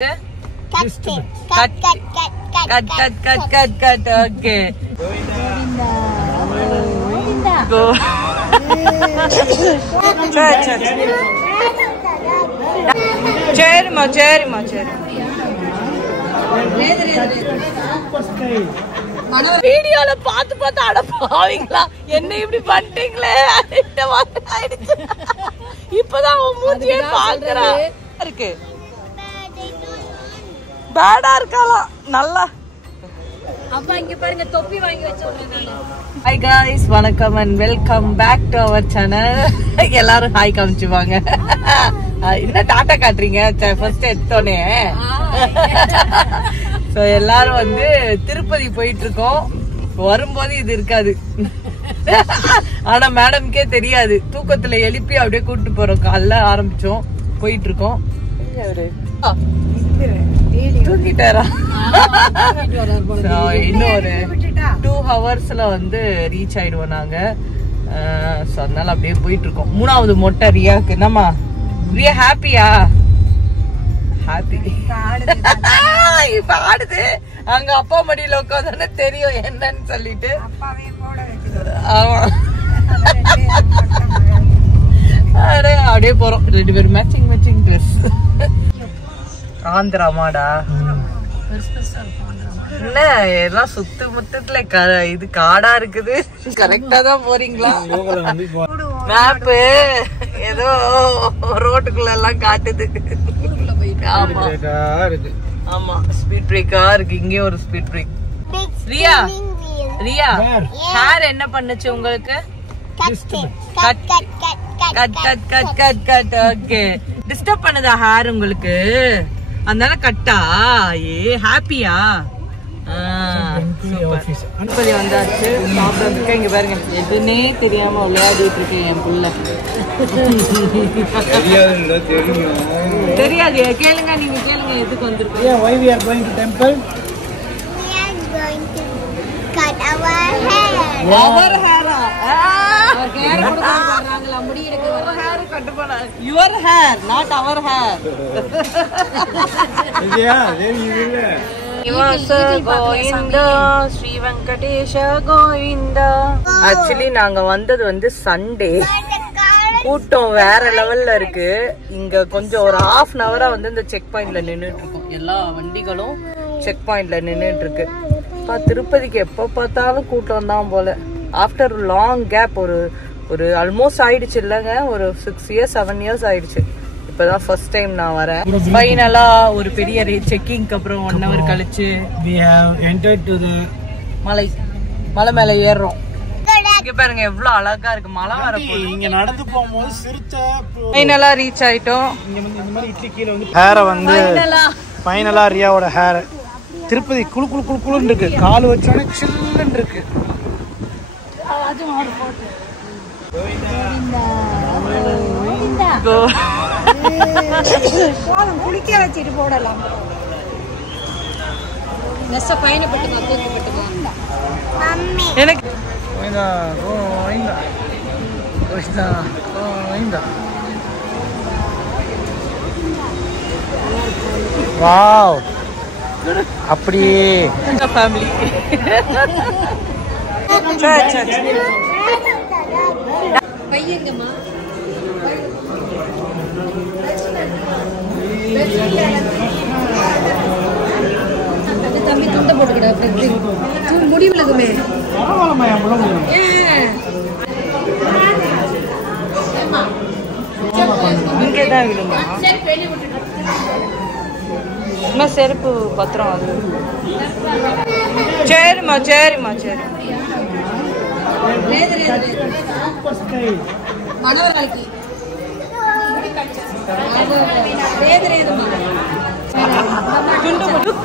Cut. Okay. Go. Cherry. வீடியோல பார்த்து அடப்பாவீங்களா என்ன இப்படி பண்ணிட்டீங்களே இப்பதான் மூஞ்சியே பாக்குறா இருக்கு பேடா இருக்காளா நல்லா அப்பா இங்க பாருங்க தொப்பி வாங்கி வச்சிருக்கேன் நான் ஹாய் गाइस வணக்கம் and welcome back to our channel எல்லாரும் ஹாய் காமிச்சுவாங்க என்ன டாடா காட்றீங்க ஃபர்ஸ்ட் எடுத்தோனே சோ எல்லாரும் வந்து திருப்பதி போயிட்டு இருக்கோம் வரும்போது இது இருக்காது ஆனா மேடம்க்கே தெரியாது தூக்கத்துல எழுப்பி அப்படியே கூட்டிட்டு போறோம் காலைல ஆரம்பிச்சோம் போயிட்டு இருக்கோம் தூங்கிட்டாரா இன்னொரு 2 ஹவர்ஸ்ல வந்து ரீச் ஆயிடுவோம் நாங்க அதனால அப்படியே போயிட்டு இருக்கோம் மூணாவது மொட்டை ரியாக்கு என்னமா ரியா ஹாப்பியா ஹாப்பி இப்ப ஆடுது அங்க அப்பா மடியில உட்காந்து தெரியும் என்னன்னு சொல்லிட்டு ஆமா அப்படியே போறோம் 2 பேரும் மேட்சிங் ட்ரெஸ் ஆந்திரா மாடா என்ன எல்லாம் சுத்து முத்தத்துல இது காடா இருக்குது கரெக்டா தான் போறீங்களா மேப்பு ஏதோ ரோட்டுக்குள்ள எல்லாம் காட்டுது ஆமா ஸ்பீட் பிரேக்கா இருக்கு இங்கே ஒரு ஸ்பீட் பிரேக் ரியா ஹேர் என்ன பண்ணுச்சு உங்களுக்கு ஓகே டிஸ்டர்ப் பண்ணுதா ஹேர் உங்களுக்கு அதனால கட்டா ஏ ஹாப்பியா திருப்பதி வந்தாச்சு சாப்பிட்றதுக்கு இங்க பாருங்க எதுன்னே தெரியாம விளையாடிட்டு இருக்கேன் என் புள்ள தெரியாது கேளுங்க நீங்க கேளுங்க எதுக்கு வந்திருக்கீங்க why we are going to temple we are going to cut our hair our hair கொடுக்க வர்றாங்களா முடி எடுக்க வர்றாங்க hair கட் பண்ண your hair not our hair இல்லையா இல்ல ஸ்ரீ வெங்கடேஷ கோவிந்தா ஆக்சுவலி நாங்க வந்தது வந்து சண்டே கூட்டம் வேற லெவல்ல இருக்கு இங்க கொஞ்சம் ஒரு half an hour வந்து இந்த செக் பாயிண்ட்ல நின்னுட்டு இருக்கோம் எல்லா வண்டிகளும் செக் பாயிண்ட்ல நின்னுட்டு இருக்கு திருப்பதிக்கு எப்ப பார்த்தாலும் கூட்டம் தான் போல ஆஃப்டர் லாங் கேப் ஒரு ஆல்மோஸ்ட் ஆயிடுச்சு இல்லங்க ஒரு 6 years 7 years ஆயிடுச்சு இப்பதான் ஃபர்ஸ்ட் டைம் நான் வரேன் ஃபைனலா ஒரு பெரிய செக்கிங்க்கு அப்புறம் 1 hour கழிச்சு we have entered to the மலை மேல ஏறோம் இங்க பாருங்க எவ்வளவு அழகா இருக்கு மலை வரப்போகுது இங்க நடந்து போகும்போது சிரிச்சா ஃபைனலா ரீச் ஆயிட்டோம் இங்க வந்து இந்த மாதிரி இட்லி கீழ வந்து ஹேர் வந்து ஃபைனலா ரியாவோட ஹேர் திருப்பதி குளுன்னு இருக்கு கால் வச்சோனே சில்லுன்னு இருக்கு அது ஒரு போட்டு கோலம் குளிக்க வச்சிட்டு போடலாம் நெச பயணப்பட்டுமா தூக்கிப்பட்டுமா மம்மி எனக்கு வாவ் அப்படியே ஃபேமிலி சரி பையங்கம்மா தம்பி துண்ட போட்டுக்கிட முடி விலகுமே இங்கேதான் விடுமா செருப்பு பத்திரம் அது சரிம்மா மனவராக்கி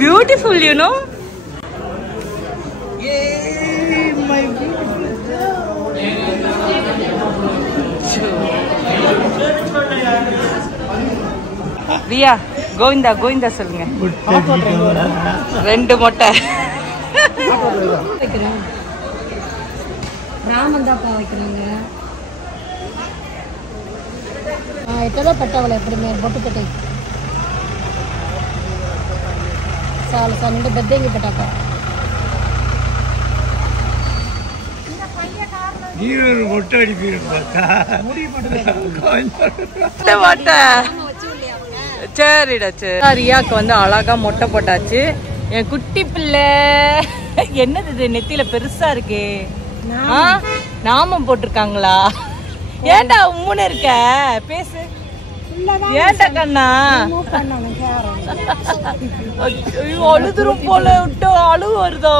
beautiful you know my Riya Govinda சொல்லுங்க 2 மொட்டை ராமன் தான் வைக்கிறாங்க எட்டதான் பட்டவளை எப்படிமே பொட்டுக்கட்டை చాలా సన్నగా బెద్దంగి పటాక நீர் மொட்டை சரிடா சரி. ரியாக்கு வந்து அழகா மொட்டை போட்டாச்சு. என் குட்டி பிள்ளை என்னது இது நெத்தியில பெருசா இருக்கே, நாமம் போட்டிருக்காங்களா? ஏன்டா உம்முன்னு இருக்க, பேசு. ஏன்டா கண்ணா அழுதுரும் போல விட்டு அழுவு வருதோ.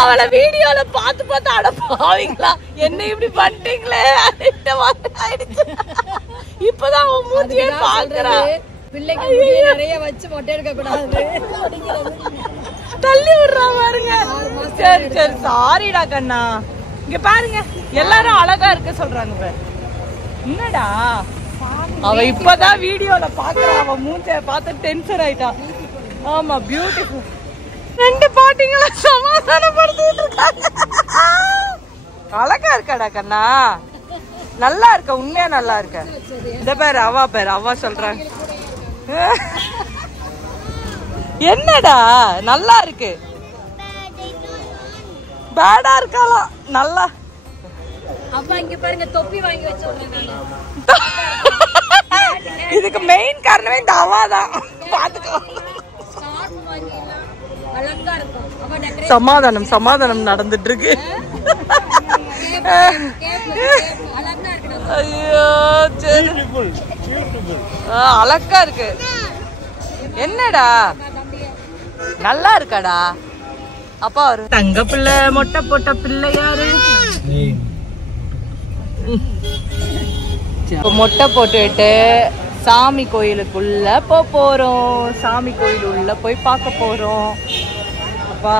அவளை வீடியோல பாத்து பாத்து அடப்பாவீங்களா, என்ன இப்படி பண்ணிட்டீங்களே ஆயிடுச்சு. இப்பதான் அவன் மூஞ்சியே பாக்குறா. பிள்ளைக்கு நிறைய வச்சு மொட்டை எடுக்க கூடாது தள்ளி விடுறா பாருங்க. சரி சரி சாரிடா கண்ணா. இங்க பாருங்க எல்லாரும் அழகா இருக்க சொல்றாங்க. என்னடா அவ இப்பதான் வீடியோல பாக்குறா, அவ மூஞ்ச பார்த்து டென்ஷன் ஆயிட்டா. ஆமா பியூட்டிஃபுல். ரெண்டு பாட்டிங்கள சமாதானப்படுத்திட்டு இருக்காங்க. அழகா இருக்காடா கண்ணா, நல்லா இருக்க, உண்மையா நல்லா இருக்க. இந்த பேரு அவா பேரு அவா சொல்றாங்க. என்னடா நல்லா இருக்கு, பேடா இருக்காளா நல்லா. அப்பா இங்க பாருங்க தொப்பி வாங்கி வச்சிருக்கேன். இதுக்கு மெயின் காரணமே இந்த அவாதான். பாத்துக்கோ. சமாதானம் சமாதானம் நடந்துட்டு இருக்கு. ஐயோ சரி அழகா இருக்கு. என்னடா நல்லா இருக்காடா. அப்பா ஒரு தங்க பிள்ளை மொட்டை போட்ட பிள்ளை யாரு? மொட்டை போட்டுட்டு சாமி கோயிலுக்குள்ள போறோம். சாமி கோயில் உள்ள போய் பார்க்க போறோம். அப்பா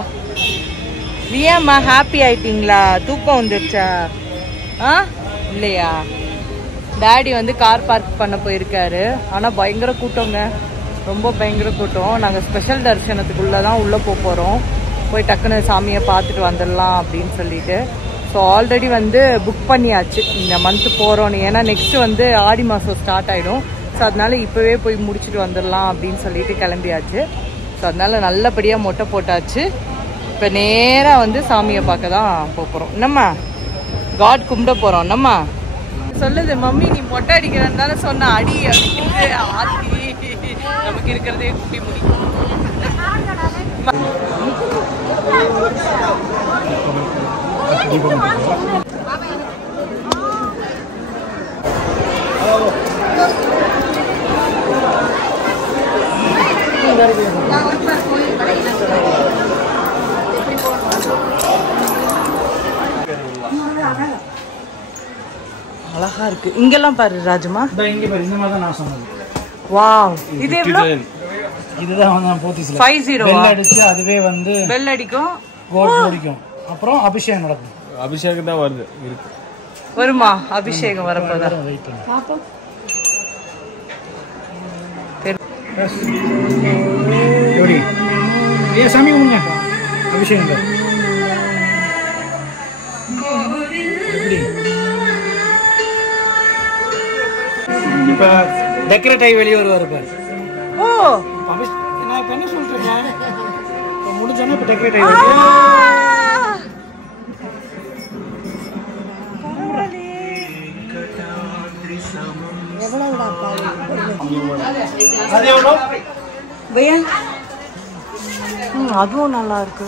ரியாம்மா ஹாப்பி ஆயிட்டீங்களா? தூக்கம் வந்துருச்சா? இல்லையா? டாடி வந்து கார் பார்க் பண்ண போயிருக்காரு. ஆனா பயங்கர கூட்டங்க, ரொம்ப பயங்கர கூட்டம். நாங்க ஸ்பெஷல் தரிசனத்துக்குள்ளதான் உள்ள போறோம். போய் டக்குன்னு சாமியை பார்த்துட்டு வந்துடலாம் அப்படின்னு சொல்லிட்டு. ஸோ ஆல்ரெடி வந்து புக் பண்ணியாச்சு இந்த மந்த் போறோன்னு. ஏன்னா நெக்ஸ்ட் வந்து ஆடி மாசம் ஸ்டார்ட் ஆயிடும். ஸோ அதனால இப்பவே போய் முடிச்சுட்டு வந்துடலாம் அப்படின்னு சொல்லிட்டு கிளம்பியாச்சு. ஸோ அதனால நல்லபடியா மொட்டை போட்டாச்சு. இப்போ நேரா வந்து சாமியை பார்க்க தான் போறோம். என்னம்மா காட் கும்பிட போறோம். என்னம்மா சொல்லுது மம்மி நீ மொட்டை அடிக்கிறதுனால சொன்ன அடி அப்படின்னு. ஆத்தி நமக்கு இருக்கிறதே குட்டி முடி. அழகா இருக்கு. இங்கெல்லாம் பாரு ராஜமா, இங்க பாரு இந்த மாதிரி தான் நான் சொன்னது. வாவ் இது எவ்வளவு? இதுதான் வந்து 50 பெல் அடிச்சு அதுவே வந்து பெல் அடிக்கும், கோட் முடிக்கும். அப்புறம் அபிஷேகம் நடக்கும். அபிஷேகம் தான் வருது இருக்கு. வருமா அபிஷேகம் வரப்போதா? வெயிட் பண்ணு பாப்போம். எப்படி ஏ சாமி கும்பிடுங்க. அபிஷேகம் தான். இப்ப டெக்கரேட் ஆகி வெளியே வருவாரு பாரு. ஓ நான் இப்ப என்ன சொல்றேன், முடிஞ்சோன்னா இப்ப டெக்கரேட் ஆகி வருவாரு. அதுவும் நல்லா இருக்கு.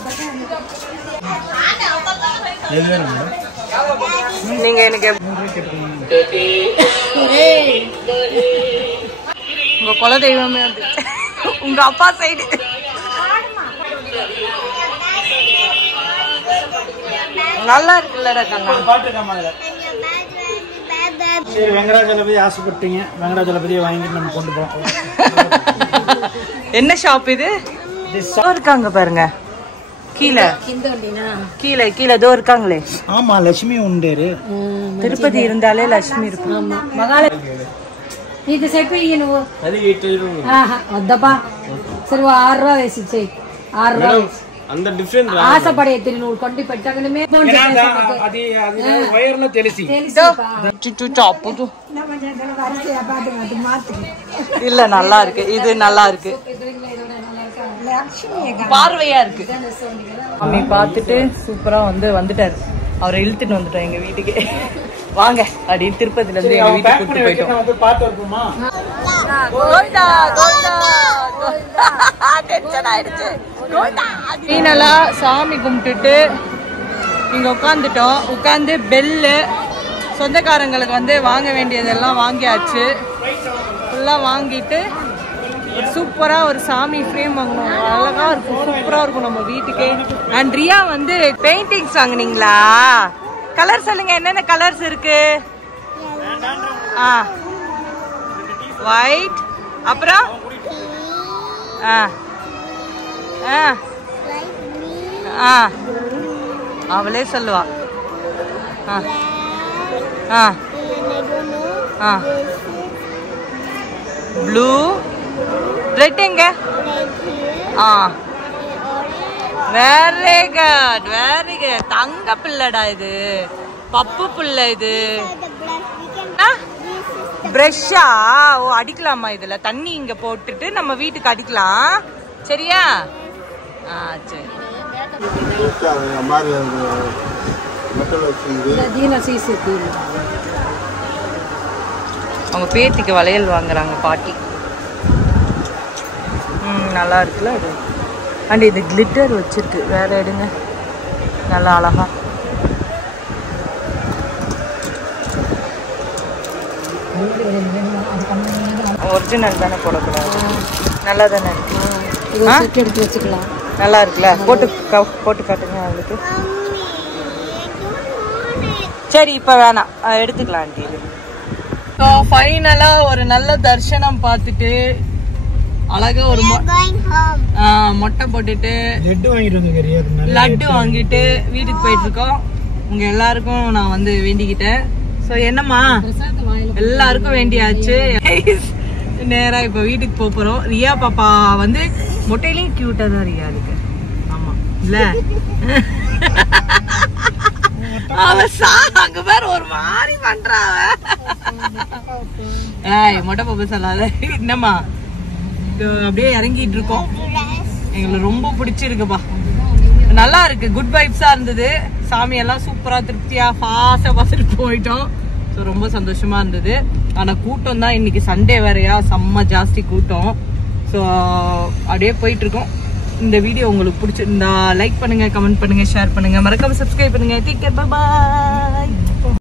நீங்க எனக்கு உங்க குலதெய்வமே வந்து உங்க அப்பா சைடு. நல்லா இருக்குல்லடா கண்ணா. சரி வெங்கடாஜலபதி ஆசைப்பட்டீங்க, வெங்கடாஜலபதியை வாங்கிட்டு நம்ம கொண்டு போறோம். என்ன ஷாப் இது? இருக்காங்க பாருங்க கீழே கீழே கீழே தோ இருக்காங்களே. ஆமா லட்சுமி உண்டேரு. திருப்பதி இருந்தாலே லட்சுமி இருக்கும். ఇది చెప్పి నువ్వు అది 8 వద్దప్పా సరే 6 రూపాయలు వేసి ఇచ్చేయి. 6 రూపాయలు அந்த டிஃபரண்ட் ఆశపడే తిరునూరు కొండి పెట్టగలమే అది వైర్లో తెలిసి இல்ல நல்லா இருக்கு, இது நல்லா இருக்கு, பார்வையா இருக்கு. மம்மி பார்த்துட்டு சூப்பரா வந்துட்டாரு. அவரை இழுத்துட்டு வந்துட்டோம் எங்க வீட்டுக்கு. வாங்க அப்படி திருப்பதில இருந்து எங்க வீட்டுக்கு கூட்டிட்டு போயிட்டோம். பார்த்து வருமா? கோல்டா கோல்டா டென்ஷன் ஆயிடுச்சு. மீனலா சாமி கும்பிட்டுட்டு இங்க உட்காந்துட்டோம். உட்காந்து பெல்லு சொந்தக்காரங்களுக்கு வாங்க வேண்டியதெல்லாம் வாங்கியாச்சு. ஃபுல்லா வாங்கிட்டு சூப்பரா ஒரு சாமி ஃப்ரேம் வாங்கணும். அழகா இருக்கும், சூப்பரா இருக்கும் நம்ம வீட்டுக்கு. அண்ட் ரியா பெயிண்டிங்ஸ் வாங்குனீங்களா? கலர் சொல்லுங்க, என்னென்ன கலர்ஸ் இருக்கு? ஒயிட், அப்புறம் அவளே சொல்லுவா. ப்ளூ, ரெட் எங்க? Very good very good. தங்க பிள்ளடா இது, பப்பு பிள்ளை இது. பிரஷ்ஷா? ஓ, அடிக்கலாமா இதுல? தண்ணி இங்க போட்டுட்டு நம்ம வீட்டுக்கு அடிக்கலாம், சரியா? சரி. அவங்க பேத்திக்கு வளையல் வாங்குறாங்க பாட்டி. நல்லா இருக்குல்ல அது. அண்ட் இது கிளிட்டர் வச்சிருக்கு, வேற எடுங்க, நல்லா அழகா. ஒரிஜினல் தானே போடக்கூடாது, நல்லா தானே இருக்கு. எடுத்து வச்சுக்கலாம், நல்லா இருக்குல்ல? போட்டு காட்டுங்க அவளுக்கு. சரி இப்ப வேணாம், எடுத்துக்கலாம் ஆண்டி. ஸோ ஃபைனலாக ஒரு நல்ல தரிசனம் பார்த்துட்டு அழகா ஒரு மொட்டை போட்டுட்டு லட்டு வாங்கிட்டு வீட்டுக்கு போயிட்டு இருக்கோம். உங்க எல்லாருக்கும் நான் வேண்டிக்கிட்டேன். ஸோ என்னம்மா எல்லாருக்கும் வேண்டியாச்சு. நேரா இப்ப வீட்டுக்கு போறோம். ரியா பாப்பா மொட்டையிலையும் கியூட்டா தான் ரியா இருக்கு. ஆமா இல்ல? அங்க பேர் ஒரு மாதிரி பண்றா. ஏய் மொட்டை பாப்பா சொல்லாத. என்னம்மா அப்படியே இறங்கிட்டு இருக்கோம். எங்களுக்கு ரொம்ப பிடிச்சிருக்குப்பா, நல்லா இருக்கு, குட் வைப்ஸா இருந்தது. சாமி எல்லாம் சூப்பரா திருப்தியா ஃபாஸ்டா பார்த்துட்டு போயிட்டோம். ஸோ ரொம்ப சந்தோஷமா இருந்தது. ஆனா கூட்டம் தான் இன்னைக்கு சண்டே வேறையா, செம்ம ஜாஸ்தி கூட்டம். ஸோ அப்படியே போயிட்டு இருக்கோம். இந்த வீடியோ உங்களுக்கு பிடிச்சிருந்தா லைக் பண்ணுங்க, கமெண்ட் பண்ணுங்க, ஷேர் பண்ணுங்க, மறக்காம சப்ஸ்கிரைப் பண்ணுங்க. Take care, bye bye.